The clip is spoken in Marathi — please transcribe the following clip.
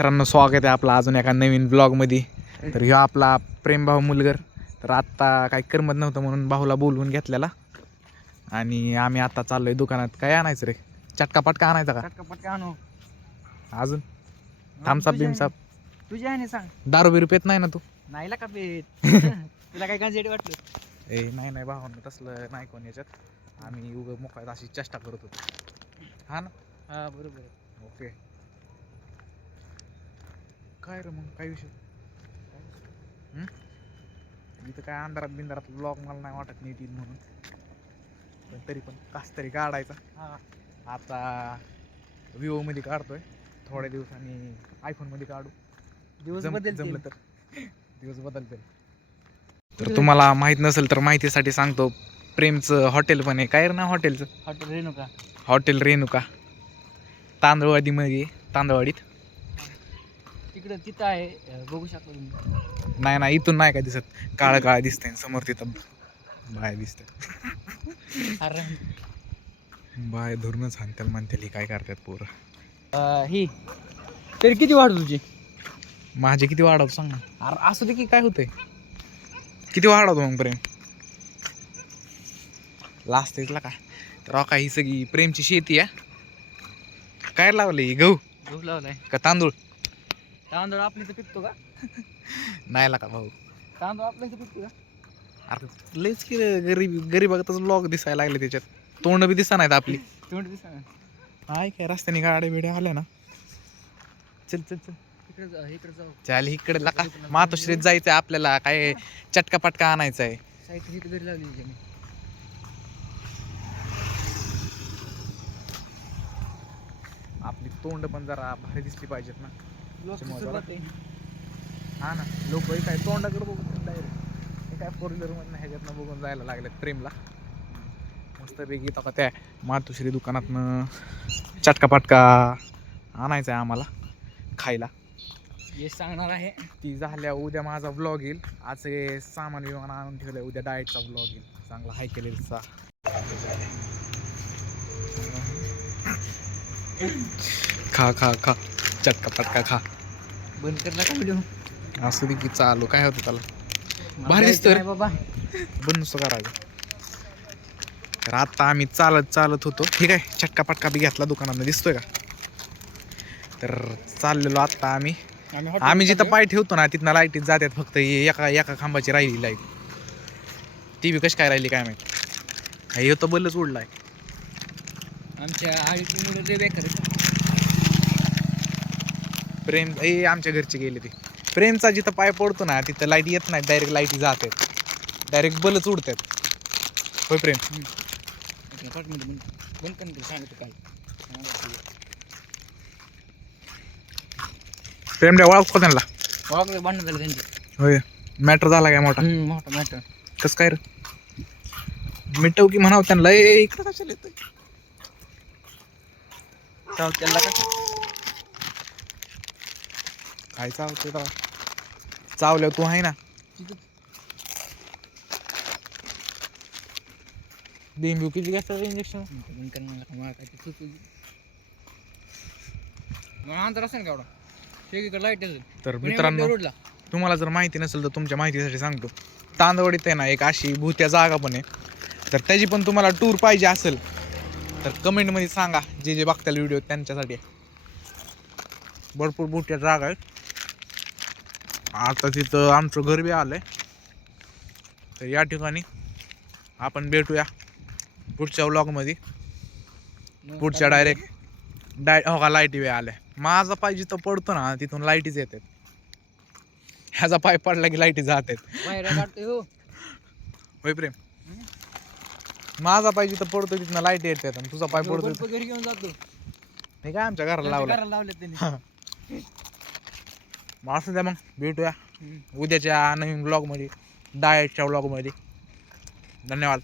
मित्रांनो, स्वागत आहे आपला अजून एका नवीन ब्लॉगमध्ये. तर ह्यो आपला प्रेमभाऊ मुलगर. तर आत्ता काही करमत नव्हतं म्हणून भाऊला बोलवून घेतलेला आणि आम्ही आता चाललोय दुकानात. काय आणायचं रे? चटका पटका आणायचा का? चटका आणू अजून थामसाप बिमसाप? तुझ्या आहे सांग. दारू बिरू पेत नाही ना तू? नाही का पेत तुला काय गांजेट वाटलं? ए नाही नाही भावांनो, तसलं नाही कोण याच्यात. आम्ही उग मोकळ्यात अशी चेष्टा करत होतो. हा ना? हा बरोबर. ओके. काय रे मग काय विषय? इथं काय अंधारात बिंधारात ब्लॉग मला नाही वाटत नीट येईल म्हणून, पण तरी पण कास तरी काढायचा. हा आता विवो मध्ये काढतोय, थोड्या दिवसांनी आयफोन मध्ये काढू. दिवस जमलं तर दिवस बदलतील. तर तुम्हाला माहित नसेल तर माहितीसाठी सांगतो, प्रेमचं हॉटेल पण आहे. काय रे ना हॉटेलचं? हॉटेल रेणुका. हॉटेल रेणुका तांदळवाडीमध्ये, तांदळवाडीत. तिकडं तिथं आहे, बघू शकता तुम्ही. नाही नाही, इथून नाही काय दिसत. काळं काळं दिसतंय समोर, तिथं बाय दिसतंय. अरे बाय धरूनच हाणत्याल म्हणत्याल. काय करतात पोरं? ही तरी किती वाढ तुझी? माझे किती वाढवतो सांग ना. अरे असं दे की, काय होतंय? किती वाढवतो मग प्रेम? लास्ट का? तर का ही सगळी प्रेमची शेती आहे. काय लावलंय? गहू गहू लावलाय का तांदूळ? तांदूळ आपल्या इथं पिकतो का? नाही का भाऊ? तांदूळ आपल्या इथं पिकतो का? अरे लयच की गरीबागतच ब्लॉग दिसायला लागले त्याच्यात. तोंड बी दिसा नाहीत आपली. तोंड दिसा ना. हाय काय रस्त्याने गाड्या बिड्या आल्या ना. चल चल चल इकडे जाऊ. चाल इकडे लका मातोश्रीत जायचंय आपल्याला. काय चटका पटका आणायचा आहे. साहित्य इथं घरी लावली मी. आपली तोंड पण जरा भारी दिसली पाहिजेत ना. सुरुवात आहे. हा ना, लोक काय तोंडाकडे बघून डायरेक्ट काय फोर व्हीलर मधनं ह्याच्यातनं बघून जायला लागलेत प्रेमला. मस्त पैकी आता त्या मातोश्री दुकानातनं चटका पटका आणायचा आहे आम्हाला खायला. हे सांगणार आहे. ती झाल्या उद्या माझा ब्लॉग येईल. आज हे सामान विमान आणून ठेवलंय, उद्या डाएटचा ब्लॉग येईल चांगला हाय केलेला. खा खा खा चटका पटका खा. बंद कर नका व्हिडिओ. असू दे की चालू, काय होतं त्याला. भारी दिसतं बाबा. बंद नुसतं करायचं. तर आता आम्ही चालत होतो. ठीक आहे, चटका पटका बी घेतला दुकानात, दिसतोय का? तर चाललेलो आता आम्ही जिथं पाय ठेवतो ना तिथनं लाईटीत जातात. फक्त एका खांबाची राहिली लाईट. ती बी कशी काय राहिली काय माहिती. हे तर बलच उडलाय. आमच्या आईची मुलं लय बेकार आहेत. प्रेम आमच्या घरचे गेले ते. प्रेमचा जिथं पाय पडतो ना तिथं लाईट येत नाही, डायरेक्ट लाईटी जातात, डायरेक्ट बलच उडतात. होय प्रेम? बंद कर सांगतो काय. प्रेमला ओळखतो त्यांना? ओळखले, भांडण झालं त्यांची. होय, मॅटर झाला काय मोठा? मोठा मॅटर. कसं काय रे? मिटव की म्हणाव त्यांना. इकडं कशाला येतोय? त्यांना का काय चावतोय तेव्हा? चावल्यावर तू आहे ना. डेंग्यू किती घ्यायचं इंजेक्शन? अंतर असेल का एवढा? शेगीकडे लाईट असेल. तर मित्रांनो, तुम्हाला जर माहिती नसेल तर तुमच्या माहितीसाठी सांगतो. तांदवडीत आहे ना एक अशी भूत्या जागा पण आहे. तर त्याची पण तुम्हाला टूर पाहिजे असेल तर कमेंटमध्ये सांगा. जे बघताल व्हिडिओ त्यांच्यासाठी. भरपूर भूत्या जागा आहेत. आता तिथं आमचं घर बी आलंय. तर या ठिकाणी आपण भेटूया पुढच्या व्लॉगमध्ये. पुढच्या डायरेक्ट हो का लाईटी वे आल्या. माझा पाय जिथं पडतो ना तिथून लाईटीच येतात. ह्याचा पाय पडला की लाईटी जातात. होय प्रेम? माझा पाय जिथं पडतो तिथं लाईट येतात आणि तुझा पाय पडतो घरी घेऊन जातो. हे काय आमच्या घराला लावले त्यांनी. असं द्या, मग भेटूया उद्याच्या नवीन ब्लॉगमध्ये, डाएटच्या ब्लॉगमध्ये. धन्यवाद.